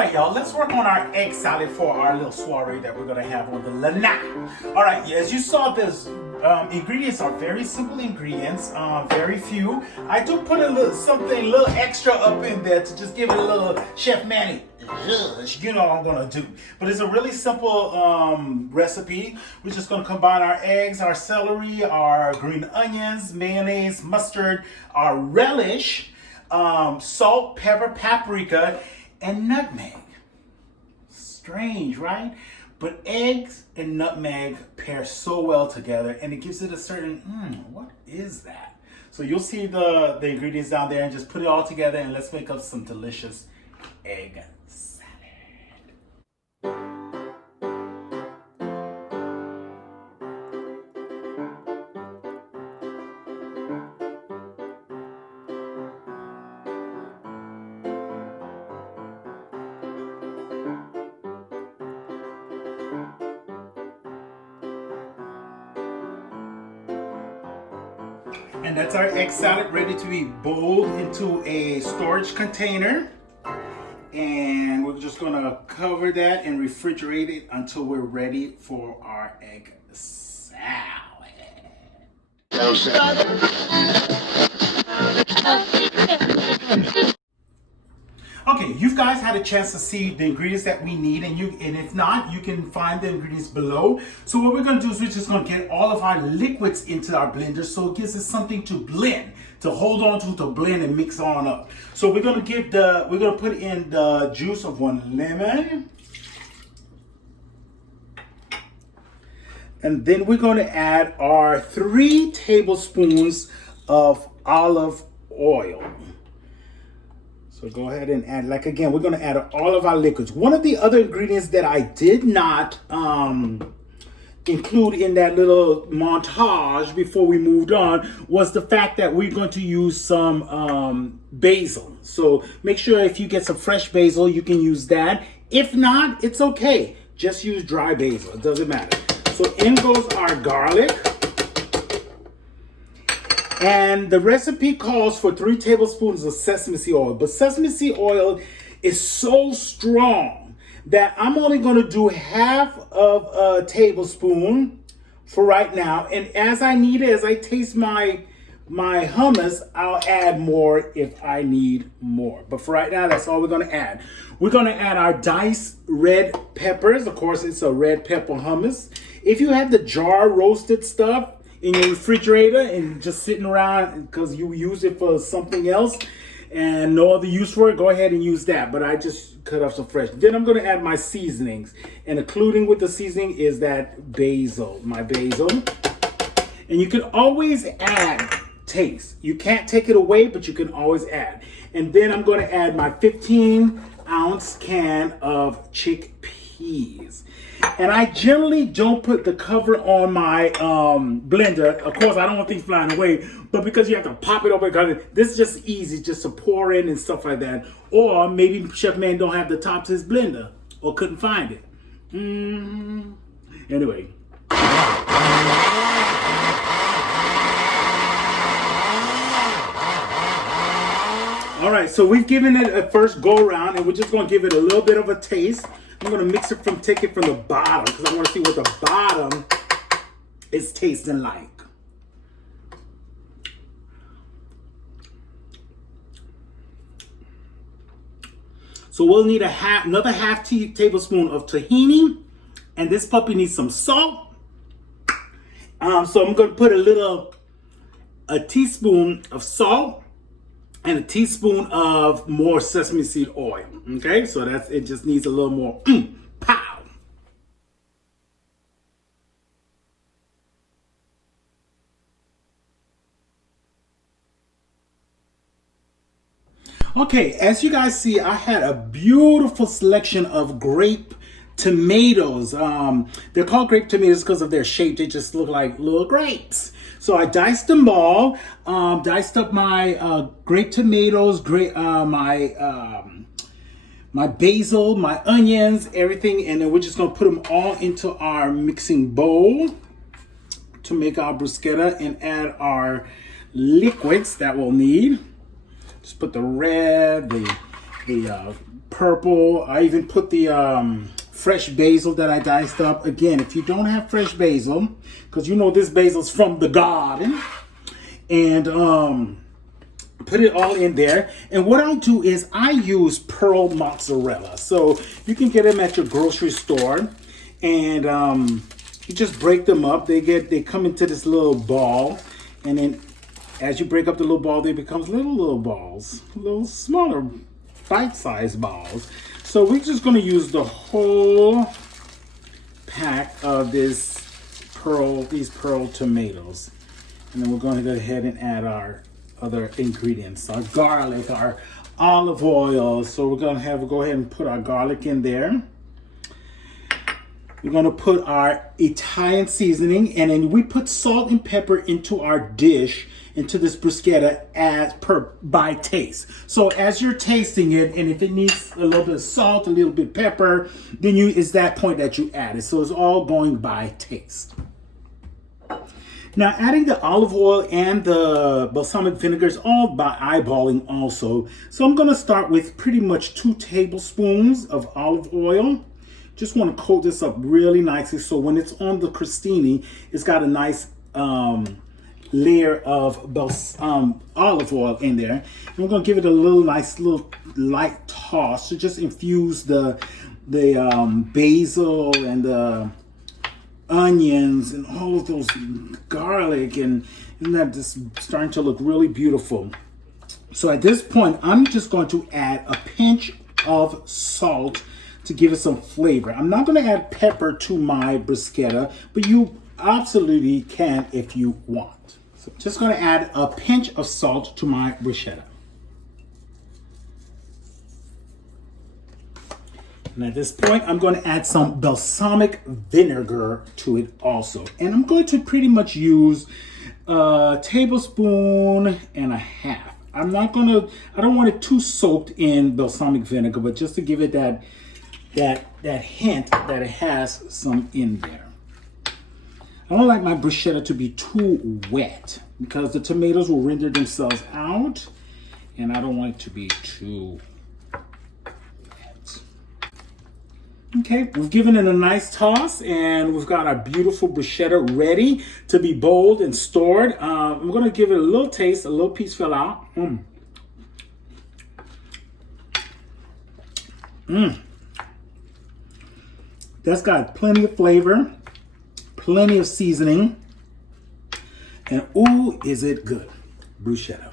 right, y'all, let's work on our egg salad for our little soiree that we're gonna have on the Lanai. All right, as you saw, this ingredients are very simple ingredients, very few. I do put a little extra up in there to just give it a little Chef Manny. You know what I'm gonna do, but it's a really simple recipe. We're just gonna combine our eggs, our celery, our green onions, mayonnaise, mustard, our relish, salt, pepper, paprika, and nutmeg. Strange, right? But eggs and nutmeg pair so well together, and it gives it a certain, what is that? So you'll see the ingredients down there, and just put it all together, and let's make up some delicious egg salad. And that's our egg salad ready to be boiled into a storage container. And we're just gonna cover that and refrigerate it until we're ready for our egg salad. Okay, you guys had a chance to see the ingredients that we need, and if not, you can find the ingredients below. So what we're gonna do is we're just gonna get all of our liquids into our blender, so it gives us something to blend, to hold on to blend and mix on up. So we're gonna put in the juice of 1 lemon, and then we're gonna add our 3 tablespoons of olive oil. So go ahead and add, like again, we're gonna add all of our liquids. One of the other ingredients that I did not include in that little montage before we moved on was the fact that we're going to use some basil. So make sure if you get some fresh basil, you can use that. If not, it's okay. Just use dry basil, it doesn't matter. So in goes our garlic. And the recipe calls for 3 tablespoons of sesame seed oil. But sesame seed oil is so strong that I'm only going to do half of a tablespoon for right now. And as I need it, as I taste my hummus, I'll add more if I need more. But for right now, that's all we're going to add. We're going to add our diced red peppers. Of course, it's a red pepper hummus. If you have the jar roasted stuff in your refrigerator and just sitting around because you use it for something else and no other use for it, go ahead and use that. But I just cut off some fresh. Then I'm going to add my seasonings, and including with the seasoning is that basil, my basil. And you can always add taste. You can't take it away, but you can always add. And then I'm going to add my 15-ounce can of chickpeas. And I generally don't put the cover on my blender. Of course, I don't want things flying away, but because you have to pop it open, because this is just easy just to pour in and stuff like that. Or maybe Chef Man don't have the top to his blender or couldn't find it. Anyway. All right, so we've given it a first go around, and we're just gonna give it a little bit of a taste. I'm gonna take it from the bottom because I want to see what the bottom is tasting like. So we'll need another half tablespoon of tahini, and this puppy needs some salt. So I'm gonna put a teaspoon of salt and a teaspoon of more sesame seed oil. Okay, so it just needs a little more pow. Okay, as you guys see, I had a beautiful selection of grape tomatoes. They're called grape tomatoes because of their shape. They just look like little grapes. So I diced them all, diced up my grape tomatoes, my basil, my onions, everything, and then we're just gonna put them all into our mixing bowl to make our bruschetta and add our liquids that we'll need. Just put the red, the purple. I even put the fresh basil that I diced up. Again, if you don't have fresh basil, because you know this basil's from the garden, and put it all in there. And what I do is I use pearl mozzarella. So you can get them at your grocery store, and you just break them up. They come into this little ball, and then as you break up the little ball, they become little balls, little smaller bite-sized balls. So we're just going to use the whole pack of these pearl tomatoes, and then we're going to go ahead and add our other ingredients, our garlic, our olive oil. So we're going to go ahead and put our garlic in there. We're going to put our Italian seasoning, and then we put salt and pepper into our dish, into this bruschetta by taste. So as you're tasting it, and if it needs a little bit of salt, a little bit of pepper, then it's that point that you add it. So it's all going by taste. Now, adding the olive oil and the balsamic vinegar is all by eyeballing also. So I'm going to start with pretty much 2 tablespoons of olive oil. Just want to coat this up really nicely, so when it's on the crostini, it's got a nice layer of olive oil in there. And we're going to give it a nice little light toss to just infuse the basil and the onions and all of those garlic, and isn't that just starting to look really beautiful? So at this point, I'm just going to add a pinch of salt to give it some flavor. I'm not going to add pepper to my bruschetta, but you absolutely can if you want. So I'm just going to add a pinch of salt to my bruschetta. And at this point, I'm going to add some balsamic vinegar to it also. And I'm going to pretty much use a tablespoon and a half. I don't want it too soaked in balsamic vinegar, but just to give it that hint that it has some in there. I don't like my bruschetta to be too wet because the tomatoes will render themselves out, and I don't want it to be too wet. Okay, we've given it a nice toss, and we've got our beautiful bruschetta ready to be bowled and stored. I'm going to give it a little taste. A little piece fell out. That's got plenty of flavor, plenty of seasoning, and ooh, is it good, bruschetta.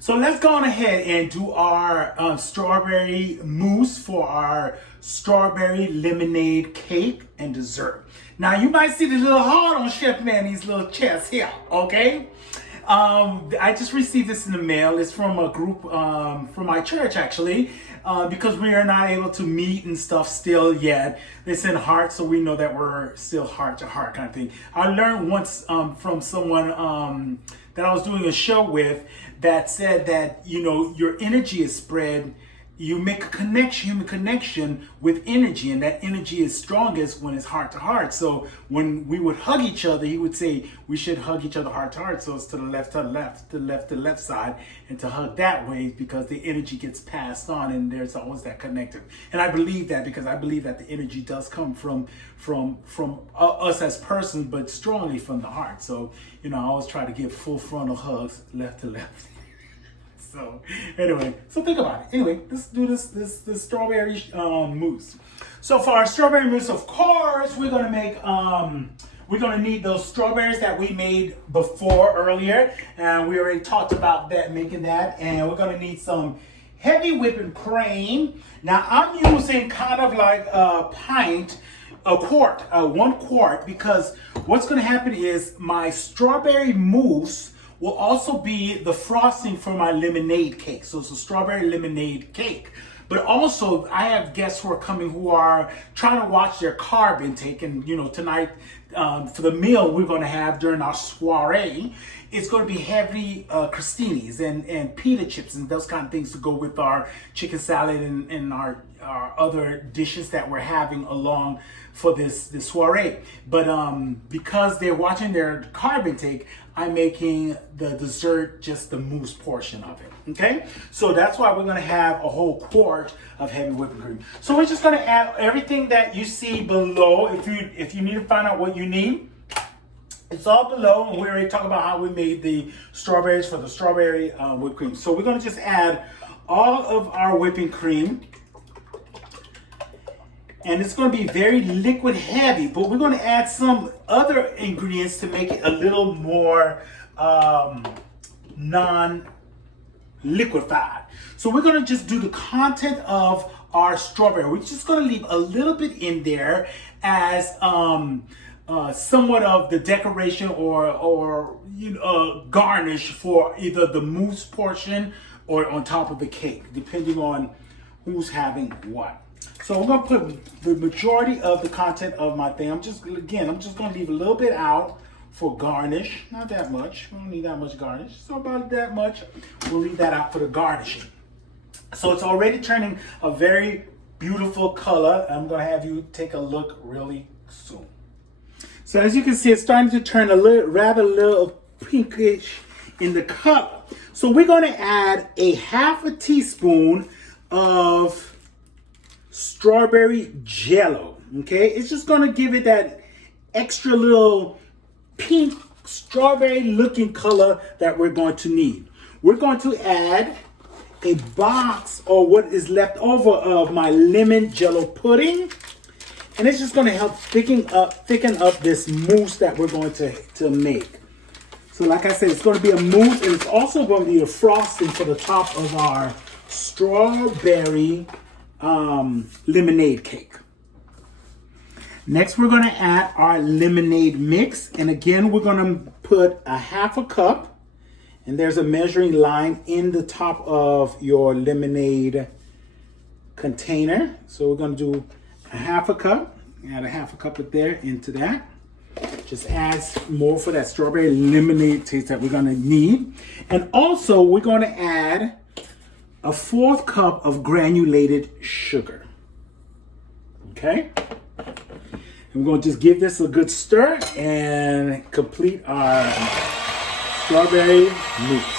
So let's go on ahead and do our strawberry mousse for our strawberry lemonade cake and dessert. Now you might see the little heart on Chef Manny's little chest here, okay? I just received this in the mail. It's from a group from my church, actually, because we are not able to meet and stuff still yet. They send hearts, so we know that we're still heart to heart kind of thing. I learned once from someone that I was doing a show with that said that, you know, your energy is spread. You make a connection, human connection with energy, and that energy is strongest when it's heart to heart. So when we would hug each other, he would say we should hug each other heart to heart. So it's to the left to the left, to the left to the left side, and to hug that way because the energy gets passed on, and there's always that connective. And I believe that because I believe that the energy does come from us as persons, but strongly from the heart. So, you know, I always try to give full frontal hugs, left to left. So anyway, so think about it. Anyway, let's do this strawberry mousse. So for our strawberry mousse, of course, we're gonna make we're gonna need those strawberries that we made before earlier, and we already talked about that, making that. And we're gonna need some heavy whipping cream. Now I'm using kind of like a quart, 1 quart, because what's gonna happen is my strawberry mousse will also be the frosting for my lemonade cake. So it's a strawberry lemonade cake. But also, I have guests who are coming who are trying to watch their carb intake. And, you know, tonight, for the meal we're going to have during our soirée, it's going to be heavy crostinis and pita chips and those kind of things to go with our chicken salad and our our other dishes that we're having along for this soiree. But because they're watching their carb intake, I'm making the dessert just the mousse portion of it. Okay, so that's why we're gonna have a whole quart of heavy whipping cream. So we're just gonna add everything that you see below. If you need to find out what you need, it's all below, and we already talked about how we made the strawberries for the strawberry whipped cream. So we're gonna just add all of our whipping cream, and it's gonna be very liquid heavy, but we're gonna add some other ingredients to make it a little more non-liquefied. So we're gonna just do the content of our strawberry. We're just gonna leave a little bit in there as somewhat of the decoration or garnish for either the mousse portion or on top of the cake, depending on who's having what. So I'm gonna put the majority of the content of my thing. I'm just gonna leave a little bit out for garnish. Not that much. We don't need that much garnish. So about that much. We'll leave that out for the garnishing. So it's already turning a very beautiful color. I'm gonna have you take a look really soon. So as you can see, it's starting to turn a little pinkish in the color. So we're gonna add a half a teaspoon of strawberry jello. Okay, it's just gonna give it that extra little pink strawberry looking color that we're going to need. We're going to add a box or what is left over of my lemon jello pudding, and it's just going to help thicken up this mousse that we're going to make. So like I said, it's going to be a mousse, and it's also going to be a frosting for the top of our strawberry lemonade cake. Next, we're going to add our lemonade mix, and again, we're going to put a half a cup, and there's a measuring line in the top of your lemonade container. So we're going to do a half a cup. Add a half a cup of there into that. Just adds more for that strawberry lemonade taste that we're going to need. And also, we're going to add a 1/4 cup of granulated sugar. Okay? And we're going to just give this a good stir and complete our strawberry mousse.